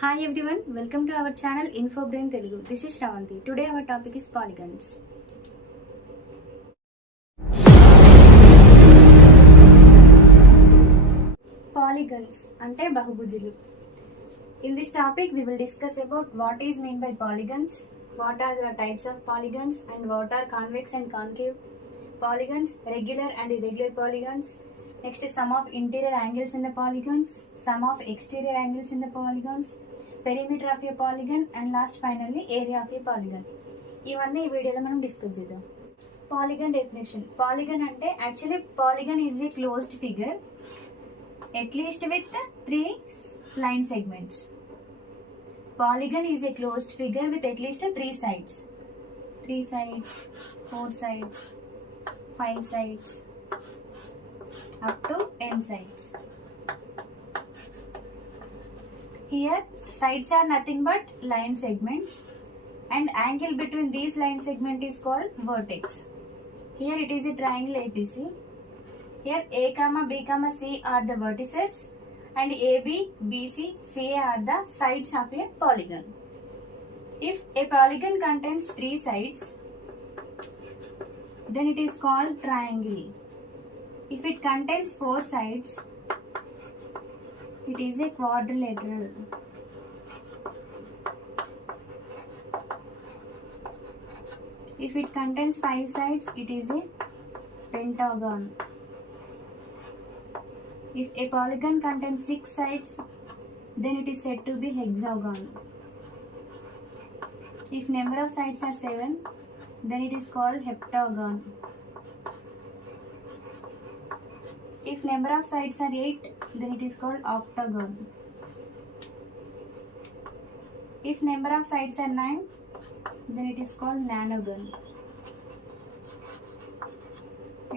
Hi everyone, welcome to our channel InfoBrain Telugu. This is Shravanti. Today our topic is polygons. Polygons ante bahubujulu. In this topic we will discuss about what is meant by polygons, what are the types of polygons and what are convex and concave polygons, regular and irregular polygons. Next is sum of interior angles in the polygons, sum of exterior angles in the polygons, perimeter of a polygon and last finally area of a polygon. ఇవన్నీ ఈ వీడియోలో మనం discuss చేద్దాం. Polygon definition. Polygon అంటే actually polygon is a closed figure at least with 3 line segments. Polygon is a closed figure with at least 3 sides. 3 sides, 4 sides, 5 sides, up to n sides. Here sides are nothing but line segments and angle between these line segment is called vertex. Here it is a triangle APC. Here A, B, C are the vertices and AB, BC, CA are the sides of a polygon. If a polygon contains 3 sides, then it is called triangle. If it contains 4 sides, it is a quadrilateral. If it contains 5 sides, it is a pentagon. If a polygon contains 6 sides, then it is said to be hexagon. If number of sides are 7, then it is called heptagon. If number of sides are 8, then it is called octagon. If number of sides are 9, then it is called nanogon.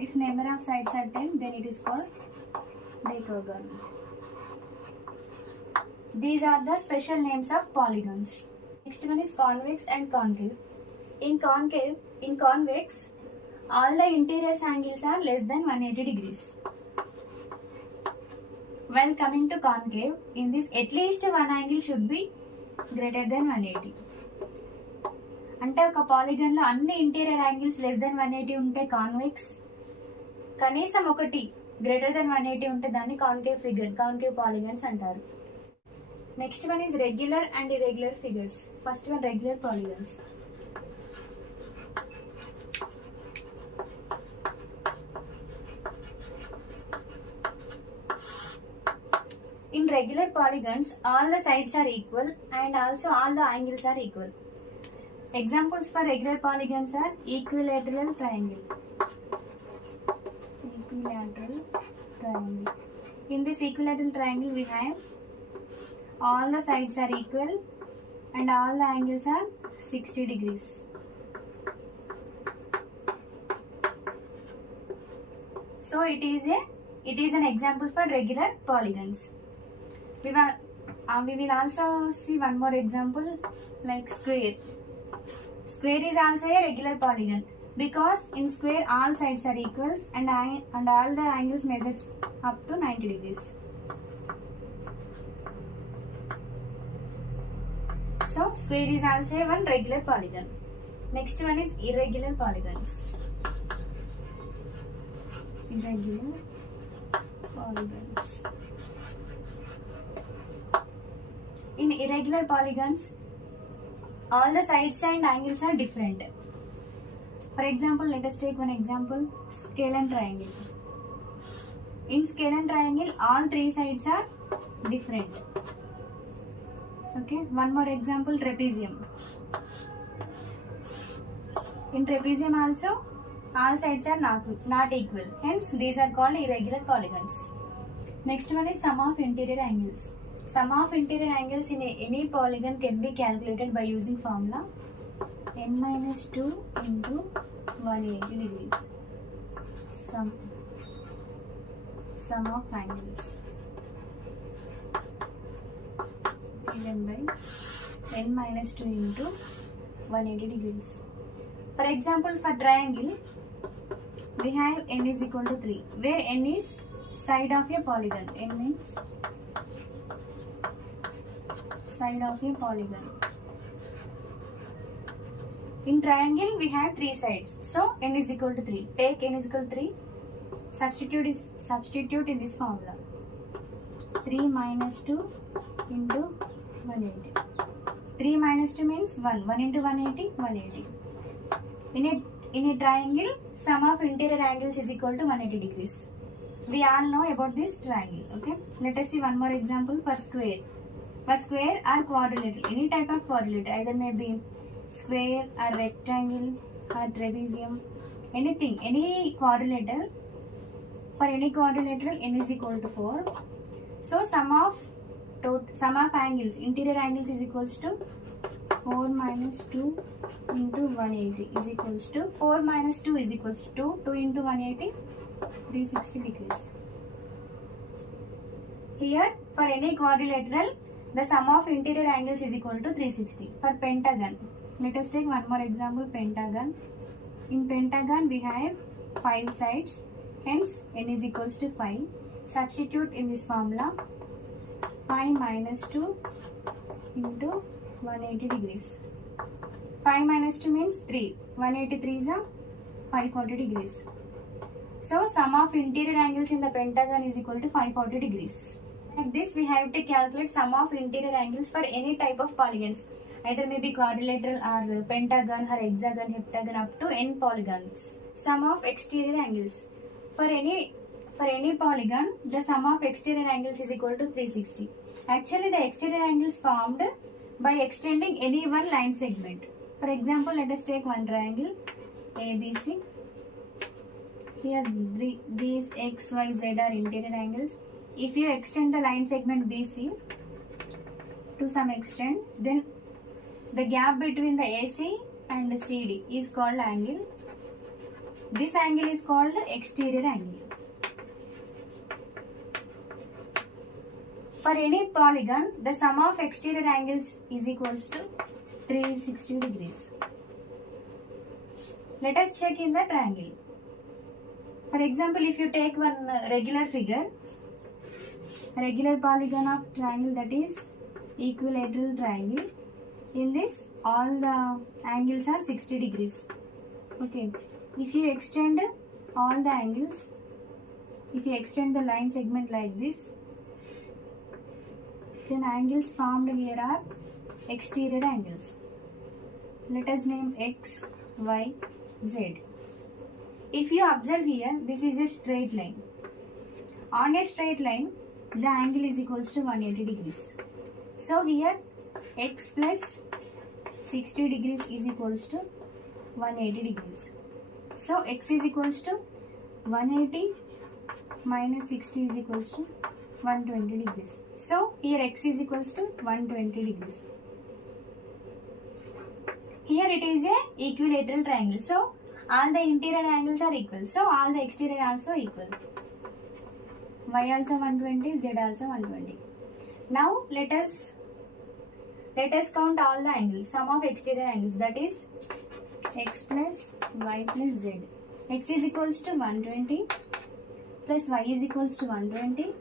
If number of sides are 10, then it is called decagon. These are the special names of polygons. Next one is convex and concave. In convex, all the interior angles are less than 180 degrees. While coming to concave, in this at least one angle should be greater than 180. అంటే ఒక పాలిగన్లో అన్ని interior angles less than 180 ఉంటే convex, కనీసం ఒకటి greater than 180 ఉంటే దాన్ని concave figure, concave polygons అంటారు. Next one is regular and irregular figures. First one regular polygons. In regular polygons, all the sides are equal and also all the angles are equal. Examples for regular polygons are equilateral triangle. Equilateral triangle. In this equilateral triangle, we have all the sides are equal and all the angles are 60 degrees. So it is an example for regular polygons. We will also see one more example like square. Square is also a regular polygon because in square all sides are equals and all the angles measures up to 90 degrees. So square is also one regular polygon. Next one is irregular polygons. Irregular polygons. In irregular polygons, all the sides and angles are different. For example, let us take one example, scalene triangle. In scalene triangle, all 3 sides are different. Okay, one more example, trapezium. In trapezium also, all sides are not equal. Hence, these are called irregular polygons. Next one is sum of interior angles. Sum of interior angles in any polygon can be calculated by using formula n-2 into 180 degrees. Sum of angles given by n-2 into 180 degrees. For example, for triangle, we have n is equal to 3, where n is side of a polygon. N means side of a polygon. In triangle we have 3 sides, so n is equal to 3. Take n is equal to 3. Substitute in this formula. 3 minus 2 into 180. 3 minus 2 means 1. 1 into 180, 180. In a triangle, sum of interior angles is equal to 180 degrees. We all know about this triangle. Okay. Let us see one more example for square. For square or quadrilateral, any type of quadrilateral, either may be square or rectangle or trapezium, anything, any quadrilateral. For any quadrilateral, n is equal to 4. So sum of angles, interior angles is equals to 4 minus 2 into 180 is equals to 4 minus 2 is equals to 2. 2 into 180, 360 degrees. Here for any quadrilateral, the sum of interior angles is equal to 360. For pentagon, let us take one more example, pentagon. In pentagon we have 5 sides, hence n is equals to 5. Substitute in this formula. 5 minus 2 into 180 degrees. 5 minus 2 means 3. 183 is 540 degrees. So sum of interior angles in the pentagon is equal to 540 degrees. Like this, we have to calculate sum of interior angles for any type of polygons. Either maybe quadrilateral or pentagon or hexagon, heptagon up to n polygons. Sum of exterior angles. For any polygon, the sum of exterior angles is equal to 360. Actually, the exterior angles formed by extending any one line segment. For example, let us take one triangle ABC. Here these x, y, z are interior angles. If you extend the line segment BC to some extent, then the gap between the AC and the CD is called angle. This angle is called exterior angle. For any polygon, the sum of exterior angles is equals to 360 degrees. Let us check in the triangle. For example, if you take one regular figure, regular polygon of triangle, that is equilateral triangle. In this, all the angles are 60 degrees. Okay. If you extend all the angles, if you extend the line segment like this, then angles formed here are exterior angles. Let us name X, Y, Z. If you observe here, this is a straight line. On a straight line, the angle is equals to 180 degrees. So here X plus 60 degrees is equals to 180 degrees. So X is equals to 180 minus 60 is equals to 120 degrees. So here X is equals to 120 degrees. Here it is a equilateral triangle. So all the interior angles are equal. So all the exterior also equal. Y also 120, Z also 120. Now let us count all the angles. Sum of exterior angles, that is X plus Y plus Z. X is equals to 120 plus Y is equals to 120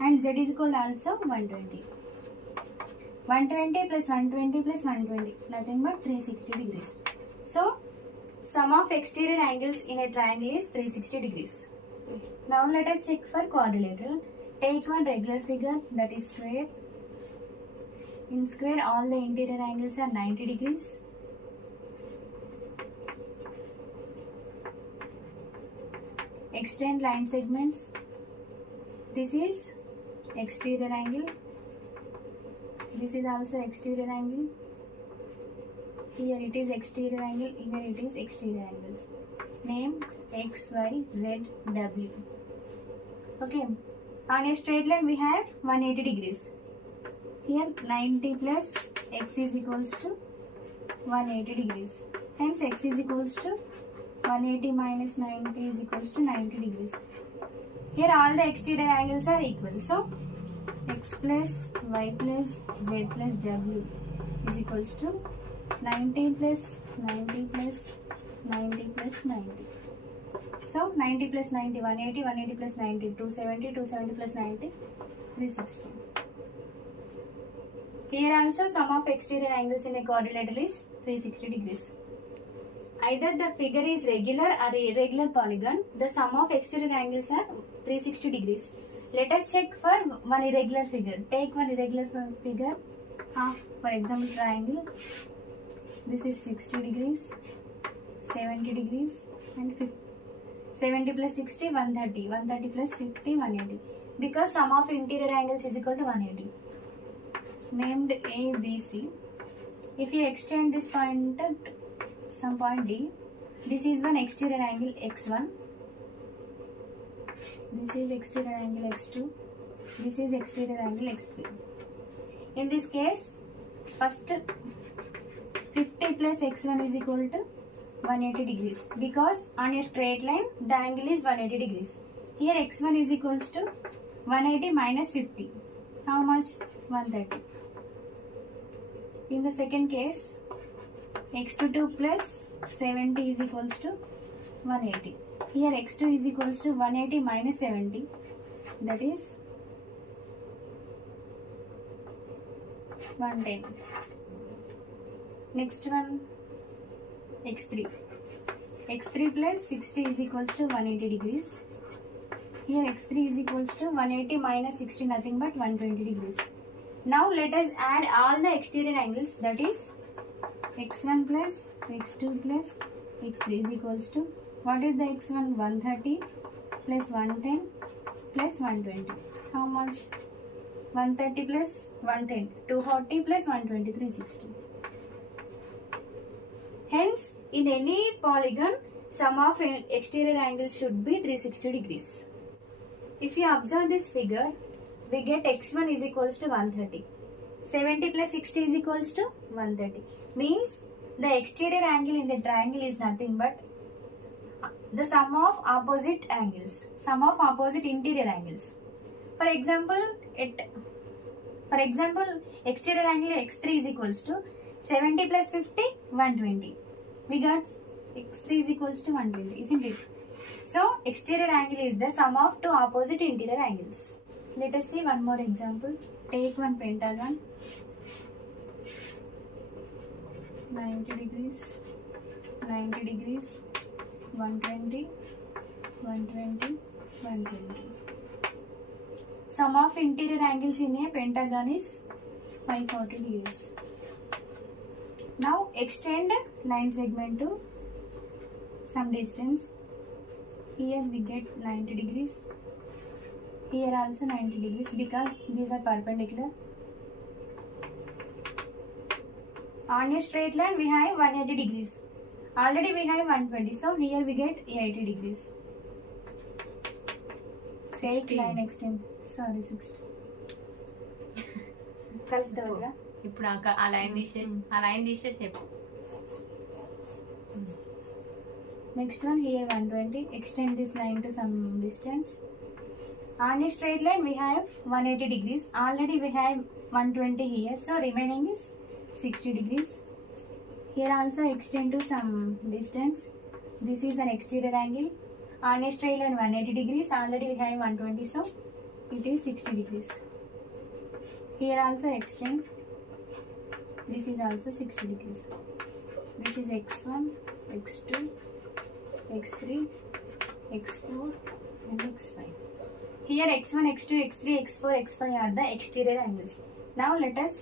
and Z is equal also 120. 120 plus 120 plus 120, nothing but 360 degrees. So sum of exterior angles in a triangle is 360 degrees. Now let us check for quadrilateral. Take one regular figure, that is square. In square, all the interior angles are 90 degrees. Extend line segments. This is exterior angle. This is also exterior angle. Here it is exterior angle, here it is exterior angles. Name X, Y, Z, W. Okay. On a straight line we have 180 degrees. Here 90 plus X is equals to 180 degrees. Hence X is equals to 180 minus 90 is equals to 90 degrees. Here all the exterior angles are equal. So X plus Y plus Z plus W is equals to 90 plus 90 plus 90 plus 90. So 90 plus 90, 180, 180 plus 90, 270, 270 plus 90, 360. Here also sum of exterior angles in a quadrilateral is 360 degrees. Either the figure is regular or irregular polygon, the sum of exterior angles are 360 degrees. Let us check for one irregular figure. Take one irregular figure. For example, triangle. This is 60 degrees, 70 degrees, and 50. 70 plus 60, 130. 130 plus 50, 180. Because sum of interior angles is equal to 180. Named A, B, C. If you extend this point at some point D, this is one exterior angle x1. This is exterior angle x2. This is exterior angle x3. In this case, first 50 plus x1 is equal to 180 degrees, because on a straight line the angle is 180 degrees. Here x1 is equals to 180 minus 50. How much? 130. In the second case, x22 plus 70 is equals to 180. Here x2 is equals to 180 minus 70, that is 110. Next one, x3. x3 plus 60 is equals to 180 degrees. Here x3 is equals to 180 minus 60, nothing but 120 degrees. Now let us add all the exterior angles, that is x1 plus x2 plus x3 is equals to, what is the x1? 130 plus 110 plus 120. How much? 130 plus 110, 240 plus 120, 360. Hence, in any polygon, sum of exterior angles should be 360 degrees. If you observe this figure, we get x1 is equals to 130. 70 plus 60 is equals to 130. Means the exterior angle in the triangle is nothing but the sum of opposite angles, sum of opposite interior angles. For example, exterior angle x3 is equals to 70 plus 50, 120. We got x3 is equals to 120, isn't it? So, exterior angle is the sum of two opposite interior angles. Let us see one more example. Take one pentagon. 90 degrees, 90 degrees, 120, 120, 120. Sum of interior angles in a pentagon is 540 degrees. Now extend line segment to some distance. Here we get 90 degrees. Here also 90 degrees because these are perpendicular. On a straight line we have 180 degrees. Already we have 120. So here we get 80 degrees. Straight line extend. Sorry, 60. కలుపుతావుగా ఇప్పుడు ఆ line తీసే చెప్పు. Next one, here 120. Extend this line to some distance. On a straight line we have 180 degrees. Already we have 120 here. So remaining is 60 degrees. Here also extend to some distance. This is an exterior angle. On a straight line 180 degrees. Already we have 120. So it is 60 degrees. Here also extend. This is also 60 degrees. This is x1, x2, x3, x4 and x5. Here x1, x2, x3, x4, x5 are the exterior angles. Now let us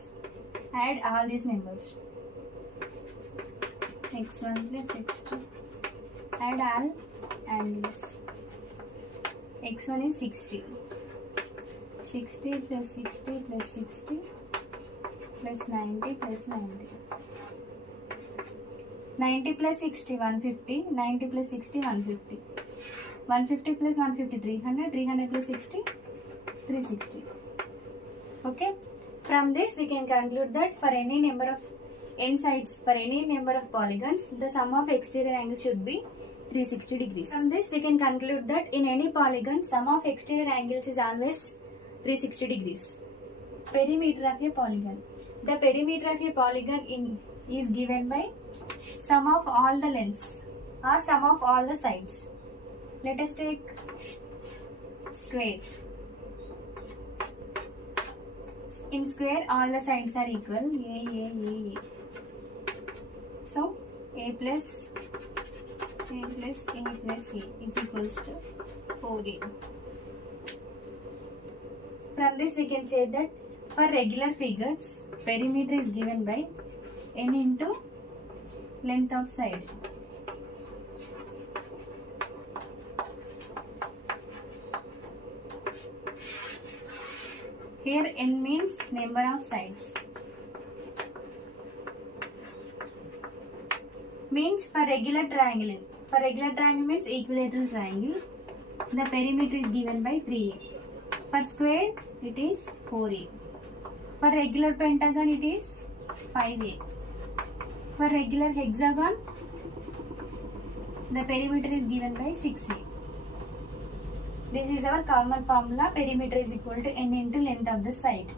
add all these numbers. x1 plus x2. Add all angles. x1 is 60. 60 plus 60 plus 60 plus 90 plus 90. 90 plus 60, 150. 90 plus 60, 150. 150 plus 150, 300. 300 plus 60, 360. Okay. From this we can conclude that for any number of n sides, for any number of polygons, the sum of exterior angle should be 360 degrees. From this we can conclude that in any polygon, sum of exterior angles is always 360 degrees. Perimeter of a polygon. The perimeter of a polygon is given by sum of all the lengths or sum of all the sides. Let us take square. In square, all the sides are equal. A. So A plus A plus A is equals to 4A. From this we can say that for regular figures, perimeter is given by n into length of side. Here n means number of sides. Means for regular triangle. For regular triangle means equilateral triangle. The perimeter is given by 3A. For square it is 4A. For regular pentagon it is 5A. For regular hexagon the perimeter is given by 6A. This is our common formula. Perimeter is equal to n into length of the side.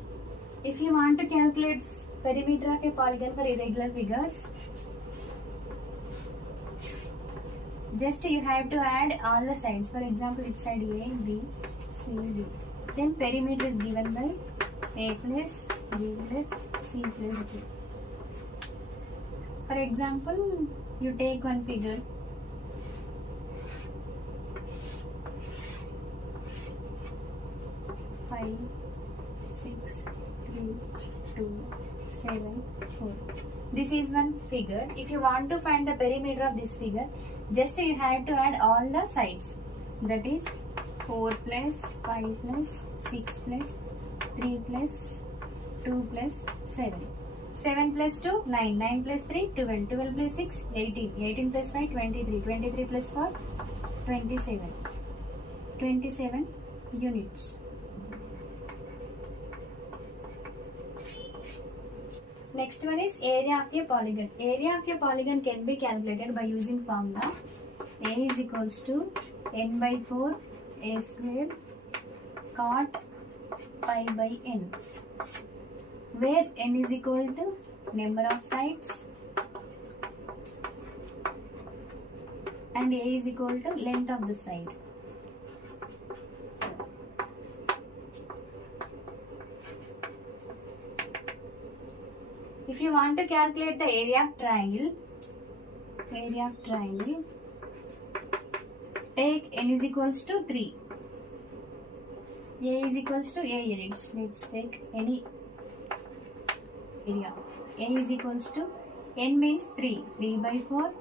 If you want to calculate perimeter of a polygon for irregular figures, just you have to add all the sides. For example, its side A, B, C, D. Then perimeter is given by A plus B plus C plus D. For example, you take one figure. Five, 6, 3, 2, 7, 4. This is one figure. If you want to find the perimeter of this figure, just you have to add all the sides. That is 4 plus 5 plus 6 plus 3 plus 2 plus 7. 7 plus 2, 9. 9 plus 3, 12. 12 plus 6, 18. 18 plus 5, 23. 23 plus 4, 27. 27 units. Next one is area of a polygon. Area of a polygon can be calculated by using formula. A is equals to n by 4 a square cot pi by n, where n is equal to number of sides and a is equal to length of the side. If you want to calculate the area of triangle, take n is equals to 3. A is equals to A units. Let's take any area. A is equals to n means 3. 3 by 4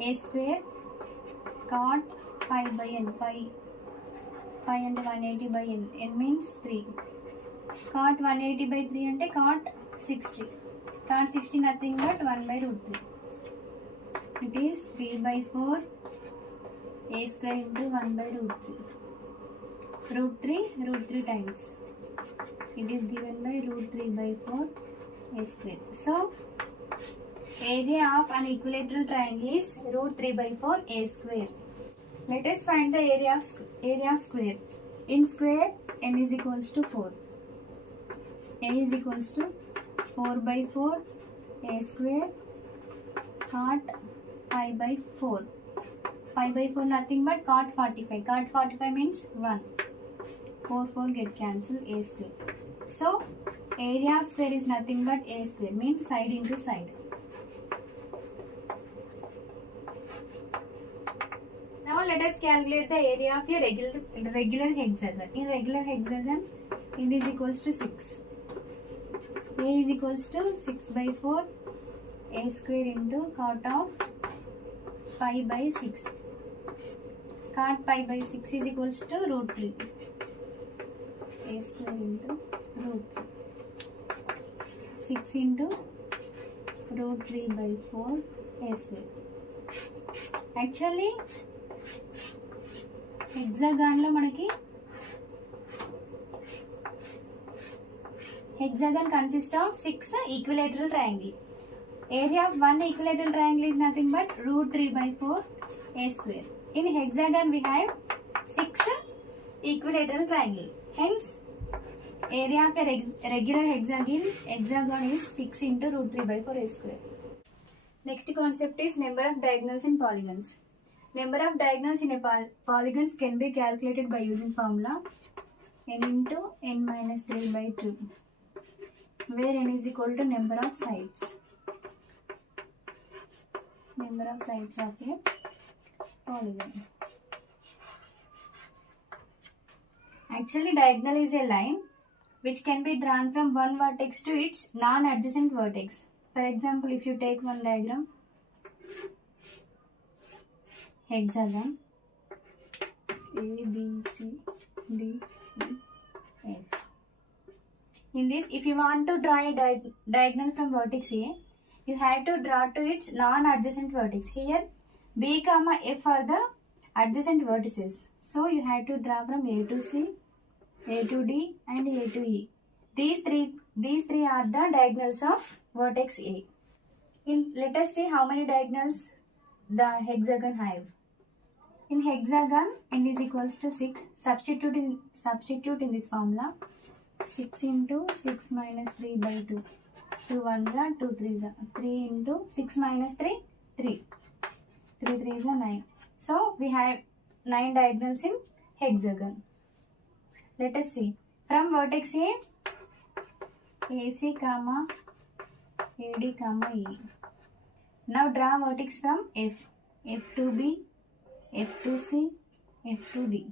a square cot pi by n. Pi and 180 by n. N means 3. Cot 180 by 3 ante cot 60. Cot 60 nothing but 1 by root 3. It is 3 by 4 a square into 1 by root 3. Root 3 times. It is given by root 3 by 4 a square. So, area of an equilateral triangle is root 3 by 4 a square. Let us find the area of square. In square, n is equals to 4. A is equals to 4 by 4 a square cot pi by 4. Pi by 4 nothing but cot 45. Cot 45 means 1. 4 get cancelled, a square. So, area of square is nothing but a square, means side into side. Now let us calculate the area of a regular hexagon. In regular hexagon, it is equals to 6. A is equals to 6 by 4 a square into cot of pi by 6. Cot pi by 6 is equals to root 3. A square into root 3. 6 into root 3 by 4 a square. Actually, hexagon lo manaki hexagon consists of 6 equilateral triangle. Area of one equilateral triangle is nothing but root 3 by 4 a square. In hexagon we have 6 equilateral triangle. Hence, area of a regular hexagon is 6 into root 3 by 4 a square. Next concept is number of diagonals in polygons. Number of diagonals in a polygons can be calculated by using formula. n into n minus 3 by 2, where n is equal to number of sides. Number of sides of a polygon. Actually, diagonal is a line which can be drawn from one vertex to its non-adjacent vertex. For example, if you take one diagram, hexagon A, B, C, D, E, F. In this, if you want to draw a diagonal from vertex A, you have to draw to its non-adjacent vertex. Here, B, F are the adjacent vertices. So, you have to draw from A to C, A to D, and A to E. These three are the diagonals of vertex A. Let us see how many diagonals the hexagon have. In hexagon, n is equals to 6. Substitute in this formula. 6 into 6 minus 3 by 2. 2 1s are 2 3s are 3 into 6 minus 3, 3. 3 3s are 9. So, we have 9 diagonals in hexagon. Let us see. From vertex A, AC, AD, E. Now draw vertex from F. F to B, F to C, F to D.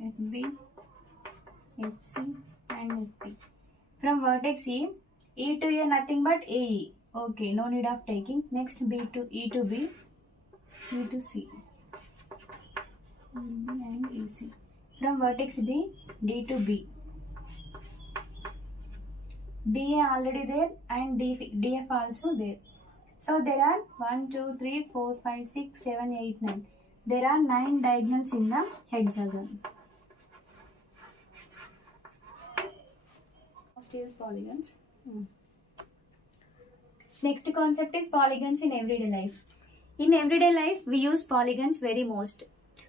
FB, FC and FP. From vertex E to A nothing but AE. Okay, no need of taking. Next B to E to B, E to C. EB and EC. From vertex D to B. DA already there and DF also there. So there are 1, 2, 3, 4, 5, 6, 7, 8, 9. There are 9 diagonals in the hexagon. First is polygons. Next concept is polygons in everyday life. In everyday life, we use polygons very most.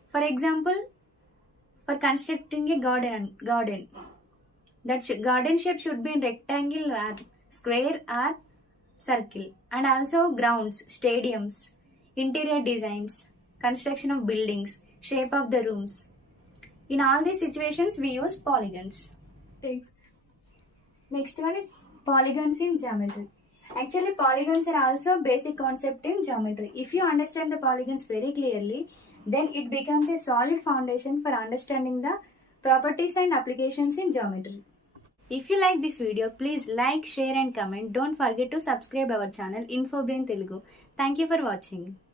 For example, for constructing a garden. That garden shape should be in rectangle or square or circle. And also grounds, stadiums, interior designs, construction of buildings, shape of the rooms. In all these situations, we use polygons. Next one is polygons in geometry. Actually, polygons are also basic concept in geometry. If you understand the polygons very clearly, then it becomes a solid foundation for understanding the properties and applications in geometry. If you like this video, please like, share and comment. Don't forget to subscribe our channel InfoBrain Telugu. Thank you for watching.